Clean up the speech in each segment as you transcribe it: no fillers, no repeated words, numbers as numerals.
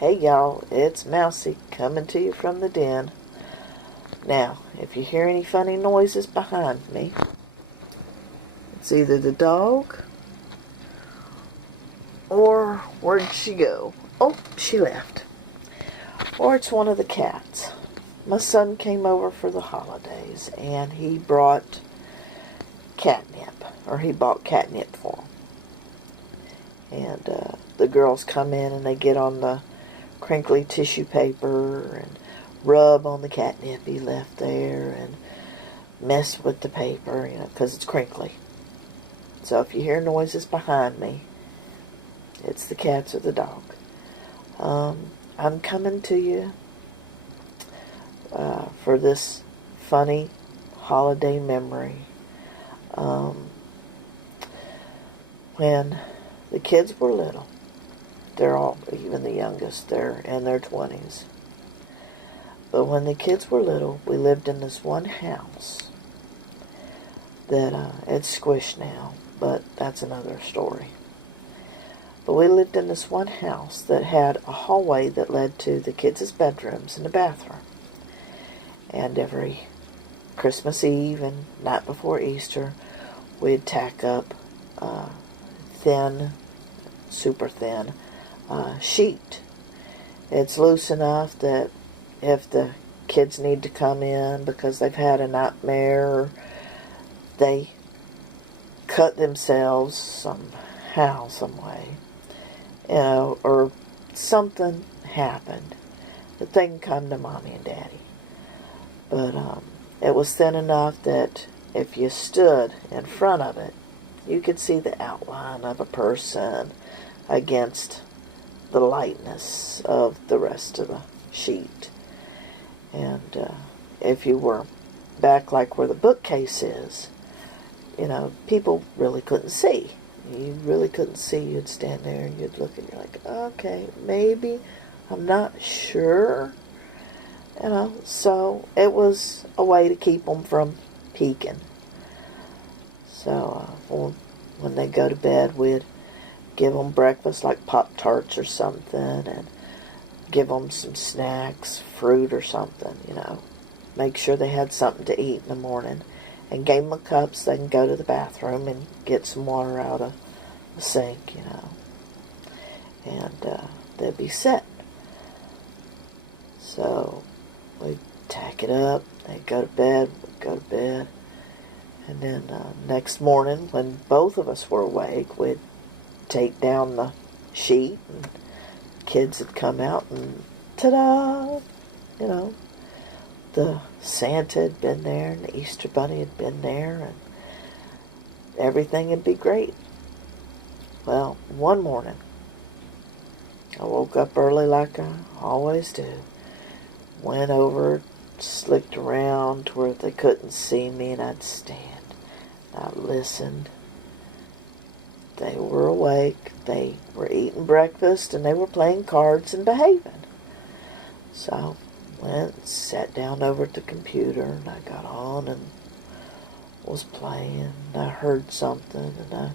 Hey y'all, it's Mousy coming to you from the den. Now, if you hear any funny noises behind me, it's either the dog or where'd she go? Oh, she left. Or it's one of the cats. My son came over for the holidays and he brought catnip, or he bought catnip for him. And the girls come in and they get on the crinkly tissue paper and rub on the catnip he left there and mess with the paper, because it's crinkly. So if you hear noises behind me, it's the cats or the dog. I'm coming to you for this funny holiday memory. When the kids were little, they're all, even the youngest, they're in their 20s. But when the kids were little, we lived in this one house that, it's squished now, but that's another story. But we lived in this one house that had a hallway that led to the kids' bedrooms and the bathroom. And every Christmas Eve and night before Easter, we'd tack up thin, super thin sheet. It's loose enough that if the kids need to come in because they've had a nightmare, they cut themselves somehow, some way, or something happened, that they can come to Mommy and Daddy. But it was thin enough that if you stood in front of it, you could see the outline of a person against the lightness of the rest of the sheet. And if you were back like where the bookcase is, people really couldn't see. You really couldn't see. You'd stand there and you'd look and you're like, okay, maybe, I'm not sure. So it was a way to keep them from peeking. So when they go to bed, we'd give them breakfast like Pop-Tarts or something, and give them some snacks, fruit or something, Make sure they had something to eat in the morning, and gave them cups. They can go to the bathroom and get some water out of the sink, and they'd be set. So we'd tack it up, they'd go to bed, we'd go to bed, and then next morning, when both of us were awake, we'd take down the sheet, and kids would come out, and ta-da! The Santa had been there, and the Easter Bunny had been there, and everything would be great. Well, one morning, I woke up early like I always do, went over, slicked around to where they couldn't see me, and I'd stand. I listened. They were awake, they were eating breakfast, and they were playing cards and behaving. So I went and sat down over at the computer, and I got on and was playing. I heard something, and I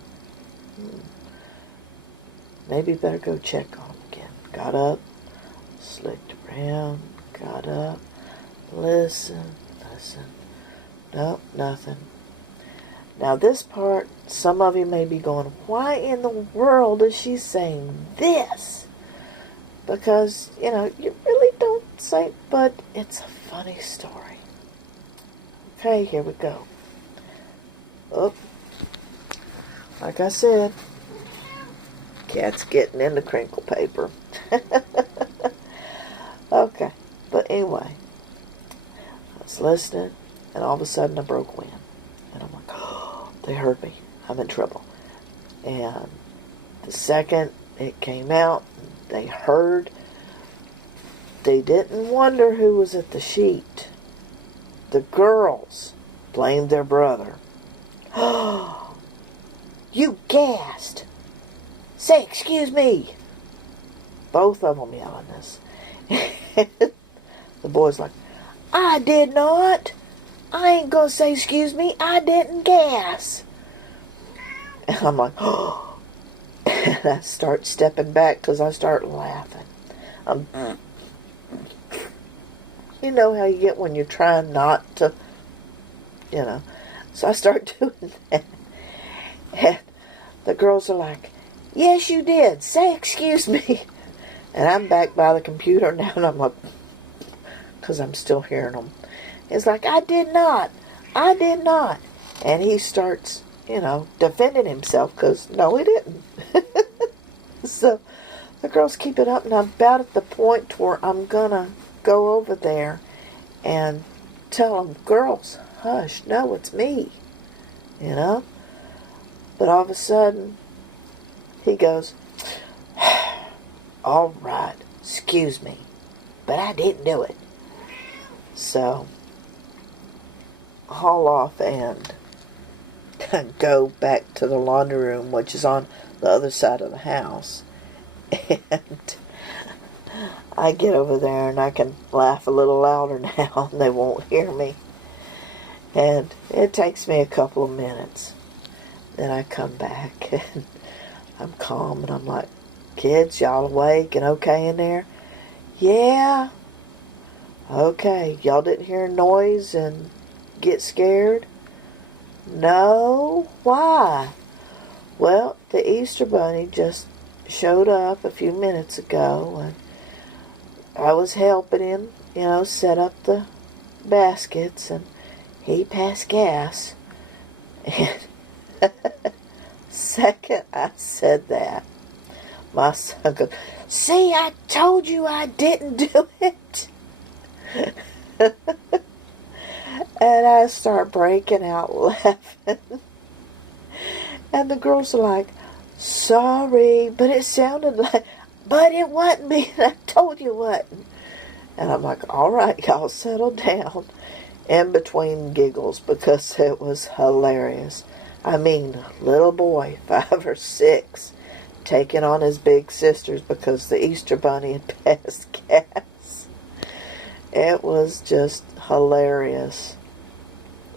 maybe better go check on them again. Got up, slicked around, got up, listen. Nope, nothing. Now this part, some of you may be going, why in the world is she saying this? Because, you really don't say, but it's a funny story. Okay, here we go. Oh, like I said, cat's getting in the crinkle paper. Okay, but anyway, I was listening, and all of a sudden I broke wind. And I'm like, oh, they heard me. I'm in trouble. And the second it came out, they heard. They didn't wonder who was at the sheet. The girls blamed their brother. Oh, you gassed. Say, excuse me. Both of them yelling this. The boy's like, I did not. I ain't gonna say excuse me. I didn't gas. And I'm like, oh. And I start stepping back because I start laughing. I'm, you know how you get when you're trying not to, you know. So I start doing that. And the girls are like, yes, you did. Say excuse me. And I'm back by the computer now, and I'm like, because I'm still hearing them. It's like, I did not. I did not. And he starts, defending himself, because no, he didn't. So the girls keep it up, and I'm about at the point where I'm going to go over there and tell them, girls, hush, no, it's me, But all of a sudden, he goes, all right, excuse me, but I didn't do it. So, haul off and go back to the laundry room, which is on the other side of the house. And I get over there and I can laugh a little louder now and they won't hear me. And it takes me a couple of minutes. Then I come back and I'm calm and I'm like, kids, y'all awake and okay in there? Yeah. Okay, y'all didn't hear a noise and get scared? No? Why? Well, the Easter Bunny just showed up a few minutes ago and I was helping him, set up the baskets and he passed gas. And second I said that, my son goes, see, I told you I didn't do it. And I start breaking out laughing. And the girls are like, sorry, but it sounded like, but it wasn't me. I told you it wasn't. And I'm like, all right, y'all settle down. In between giggles, because it was hilarious. I mean, little boy, 5 or 6, taking on his big sisters because the Easter Bunny had passed gas. It was just hilarious.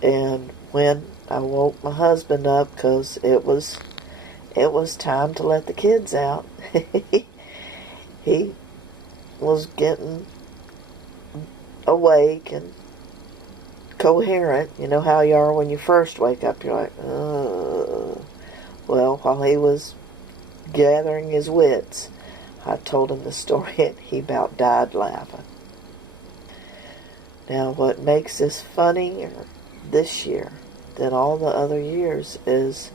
And when I woke my husband up, because it was time to let the kids out, he was getting awake and coherent. You know how you are when you first wake up. You're like, Well, while he was gathering his wits, I told him the story and he about died laughing. Now, what makes this funnier this year than all the other years is,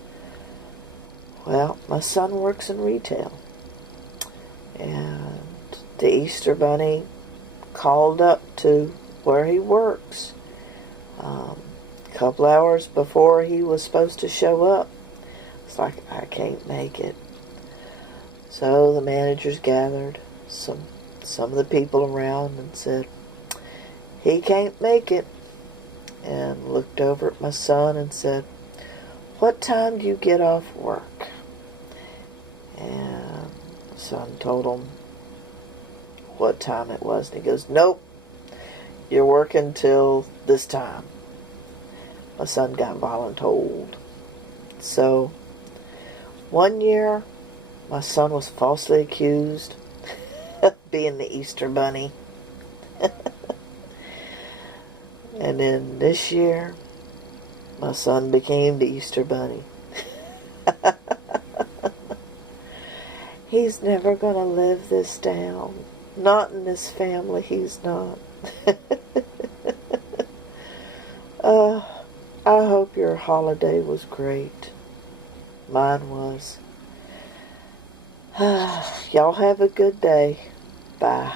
well, my son works in retail. And the Easter Bunny called up to where he works a couple hours before he was supposed to show up. It's like, I can't make it. So the managers gathered some of the people around and said, he can't make it. And looked over at my son and said, what time do you get off work? And my son told him what time it was. And he goes, nope, you're working till this time. My son got voluntold. So, one year, my son was falsely accused of being the Easter Bunny. And then this year, my son became the Easter Bunny. He's never going to live this down. Not in this family, he's not. I hope your holiday was great. Mine was. Y'all have a good day. Bye.